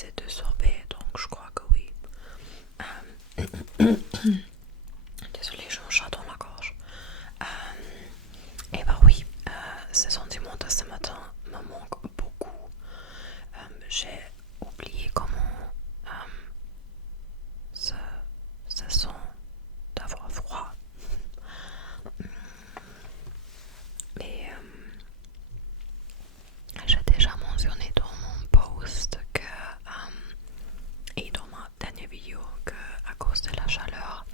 c'est de sorbet, donc je crois que oui. Désolée, j'ai un chat dans la gorge. Et bah oui, ces sentiments de ce matin me manquent beaucoup. J'ai oublié comment ça sent d'avoir froid. Et j'ai déjà mentionné dans mon post que et dans ma dernière vidéo que à cause de la chaleur,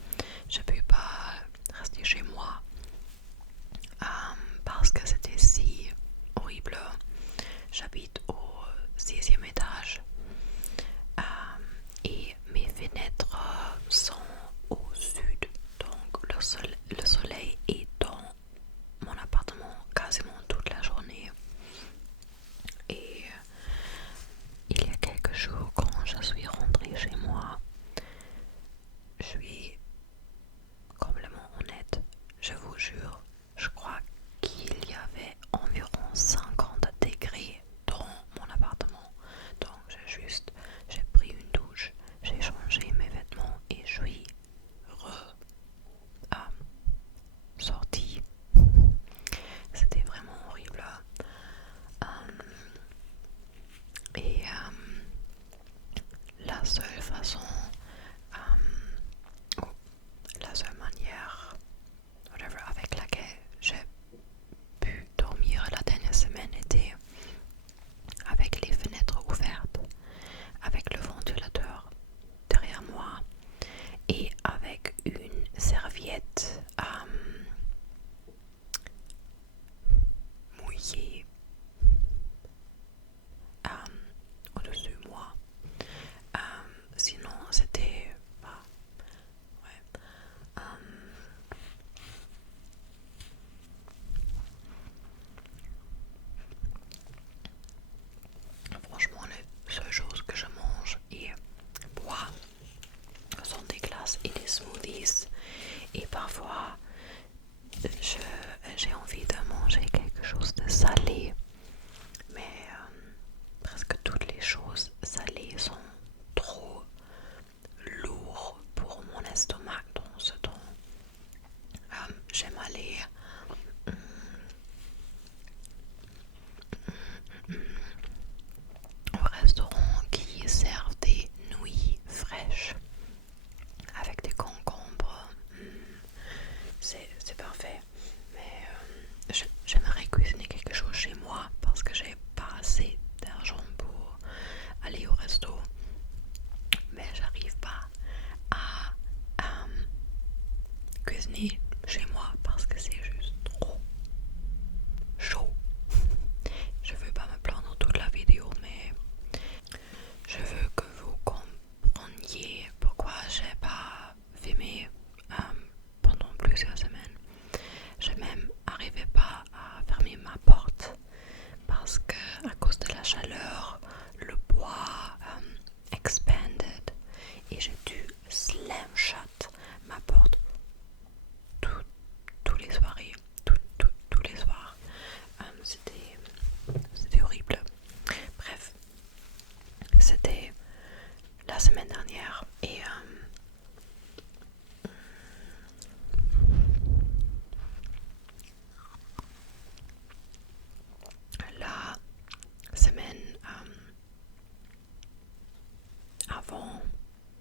je ne peux pas rester chez moi parce que c'était si horrible. J'habite au 6e étage et mes fenêtres sont au sud, donc le soleil est dans mon appartement quasiment toute la journée. Et il y a quelques jours, quand je suis rentrée chez moi, je suis complètement honnête, je vous jure, je crois qu'il y avait environ 50 degrés dans mon appartement. Donc j'ai pris une douche, j'ai changé mes vêtements et je suis sortie. C'était vraiment horrible. Et la seule façon, ou la seule manière, whatever, avec laquelle j'ai pu dormir la dernière semaine était avec les fenêtres ouvertes, avec le ventilateur derrière moi et avec une serviette mouillée au-dessus de moi. Sinon, c'était... ouais. Franchement, les seules choses que je mange et bois sont des glaces et des smoothies. Et parfois, j'ai envie de manger quelque chose de salé. Mais presque toutes les choses salées sont trop lourdes pour mon estomac dans ce temps. J'aime aller au restaurant qui servent des nouilles fraîches avec des concombres. C'est parfait. Mais j'aimerais cuisiner quelque chose chez moi parce que j'ai pas assez d'argent pour aller au resto. Mais j'arrive pas à cuisiner chez moi parce que c'est juste trop chaud. Je veux pas me plaindre toute la vidéo, mais je veux que vous compreniez pourquoi j'ai pas filmé pendant plusieurs semaines. Je même arrivais pas à fermer ma porte parce que à cause de la chaleur, le bois expanded et j'ai dû slam shut ma porte tous les soirées, tous les soirs. C'était horrible. Bref, c'était la semaine dernière et la semaine avant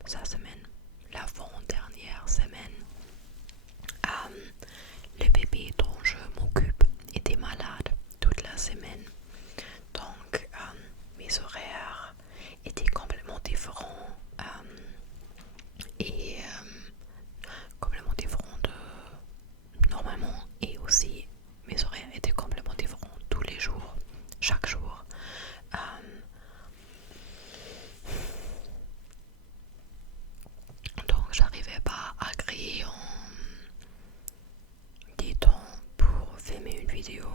sa semaine, l'avant-dernière semaine, le bébé dont je m'occupe était malade toute la semaine. Donc mes horaires étaient complètement différents et complètement différents de normalement, et aussi mes horaires étaient complètement différents tous les jours, chaque jour. Donc j'arrivais pas à créer des temps pour filmer une vidéo.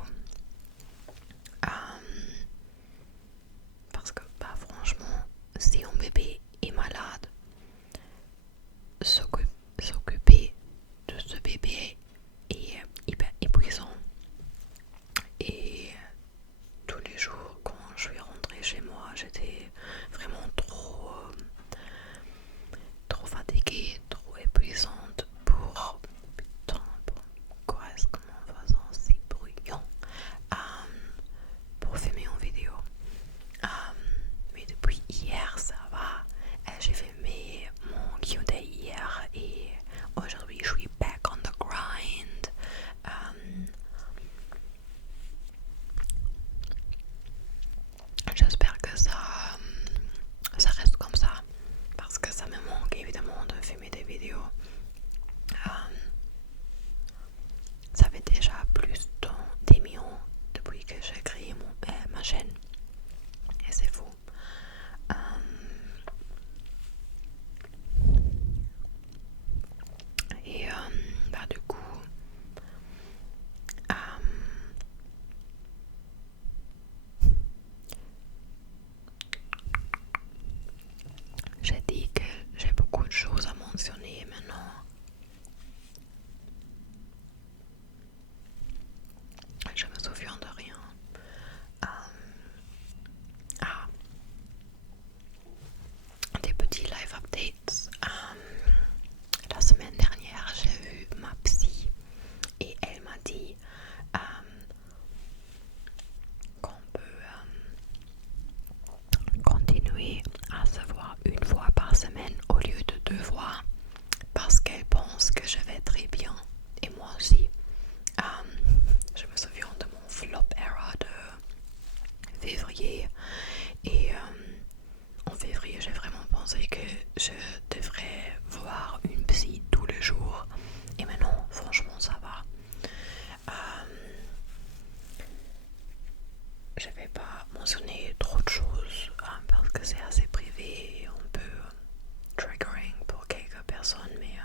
semaine au lieu de 2 fois parce qu'elle pense que je vais très bien et moi aussi. Je me souviens de mon flop era de février et en février j'ai vraiment pensé que je devrais voir une psy tous les jours et maintenant franchement ça va. Je vais pas mentionner trop de choses parce que c'est assez privé et un peu triggering pour quelques personnes, mais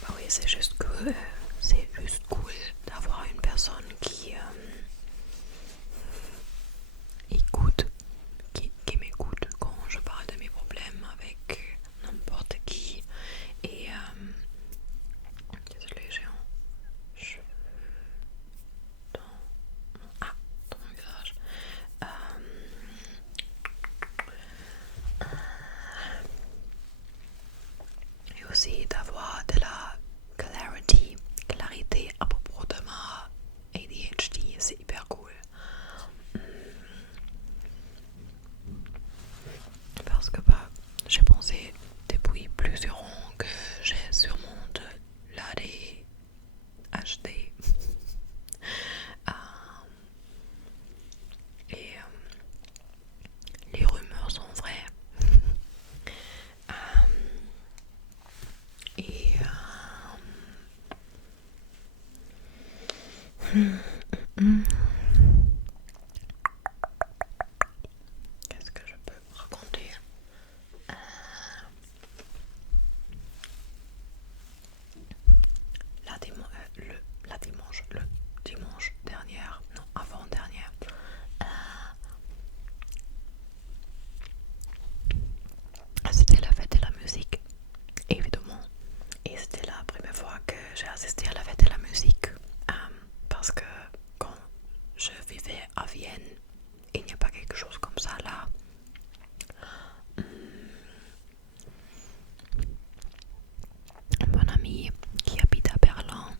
bah oui, c'est juste cool d'avoir une personne qui écoute, qui m'écoute quand je parle de mes problèmes avec n'importe qui. Et désolé, j'ai un cheveu dans mon visage. Et aussi d'avoir de la clarité à propos de ma ADHD, c'est hyper cool. Parce que j'ai pensé depuis plusieurs ans que j'ai sûrement de l'ADHD. Et les rumeurs sont vraies. Et qu'est-ce que je peux raconter? Le dimanche dernier, non, avant-dernier, c'était la fête de la musique, évidemment. Et c'était la première fois que j'ai assisté à la fête de la musique. Parce que quand je vivais à Vienne, il n'y a pas quelque chose comme ça là. Mon ami qui habite à Berlin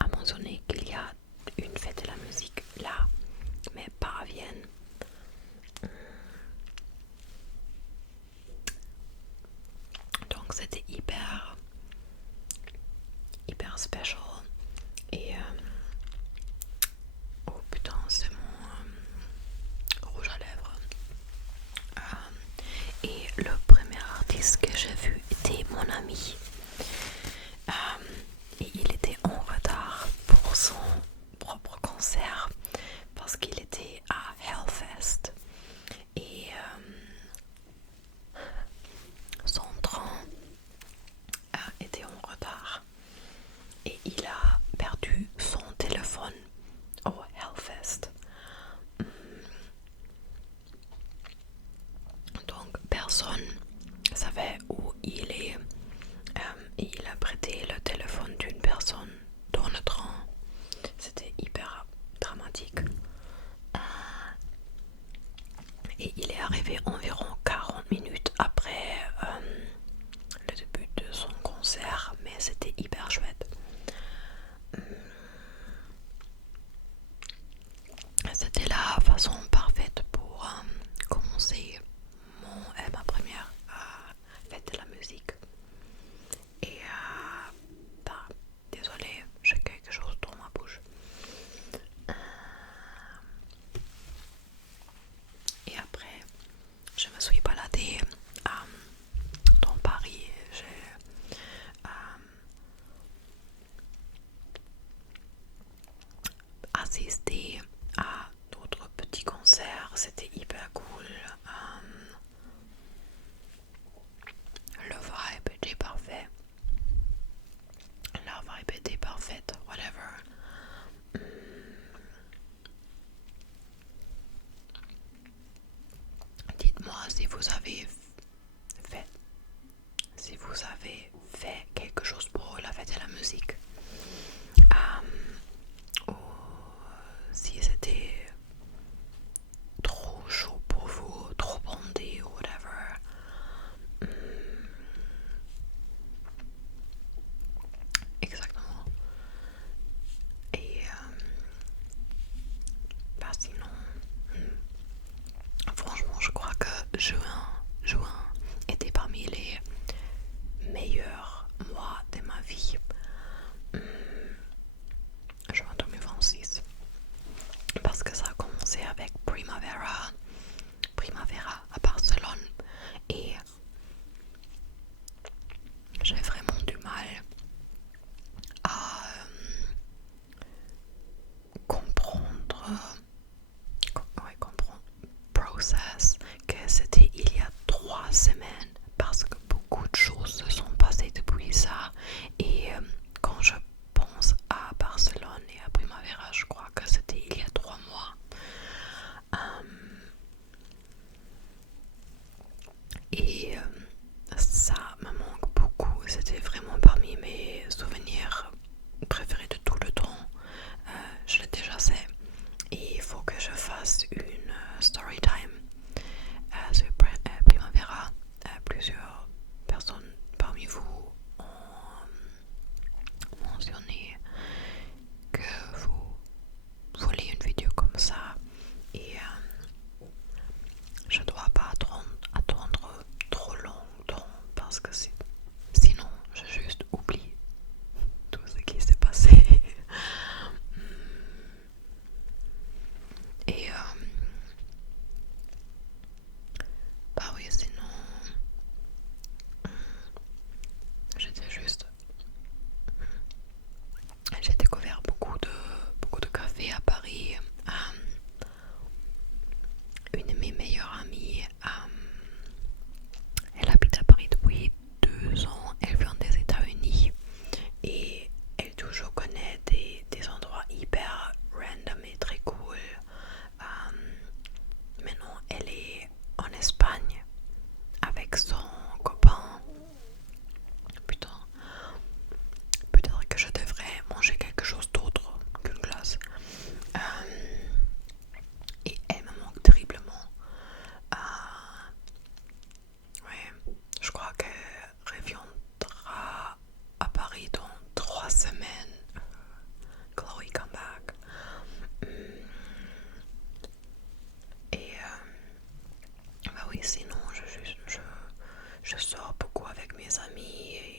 a mentionné qu'il y a une fête de la musique là, mais pas à Vienne. Donc c'était hyper special. Et oh putain, c'est mon rouge à lèvres. Et le premier artiste que j'ai vu était mon ami. Et il était en retard pour son propre concert parce qu'il était à Hellfest. Et son train était en retard. Et il a perdu son téléphone au Hellfest. Donc personne savait où il est. Et il a prêté le téléphone d'une personne dans le train. C'était hyper dramatique. Et il est arrivé environ 40 minutes après le début de son concert, mais c'était hyper chouette. C'était la façon parfaite pour commencer ma première fête de la musique. Et désolée, j'ai quelque chose dans ma bouche. Et après, je me suis baladée dans Paris. J'ai assisté à d'autres petits concerts, c'était hyper cool. Le vibe était parfait. La vibe était parfaite, whatever. Dites-moi si vous avez fait quelque chose pour la fête de la musique. Ou si c'était trop chaud pour vous, trop bandé ou whatever. Exactement. Et sinon, franchement, juin était parmi les meilleurs mois de ma vie. Juin 2026. Parce que ça a commencé avec Primavera à Barcelone. Et j'ai vraiment du mal à comprendre process que c'était il y a 3 semaines, parce que beaucoup de choses se sont passées depuis ça. Et quand je pense à Barcelone et à Primavera, je crois que c'était il y a 3 mois. Et ça me manque beaucoup. C'était vraiment parmi mes souvenirs préférés de tout le temps. Je l'ai déjà fait. Et il faut que je fasse une story time sur Primavera. Plusieurs personnes parmi vous ont mentionné que vous voulez une vidéo comme ça. Et je dois pas attendre trop longtemps, parce que sinon je juste oublie tout ce qui s'est passé. Et bah oui, sinon j'ai découvert beaucoup de cafés à Paris. Une de mes meilleures amies, elle habite à Paris depuis 2 ans. Elle vient des États-Unis et elle toujours connaît des endroits hyper random et très cool. Maintenant, elle est en Espagne avec son copain. Putain, peut-être que je devrais manger quelque chose d'autre qu'une glace. Et elle me manque terriblement. Ouais, je crois qu'elle reviendra à Paris dans 3 semaines. Chloe, come back. Et bah oui, sinon je sors beaucoup avec mes amis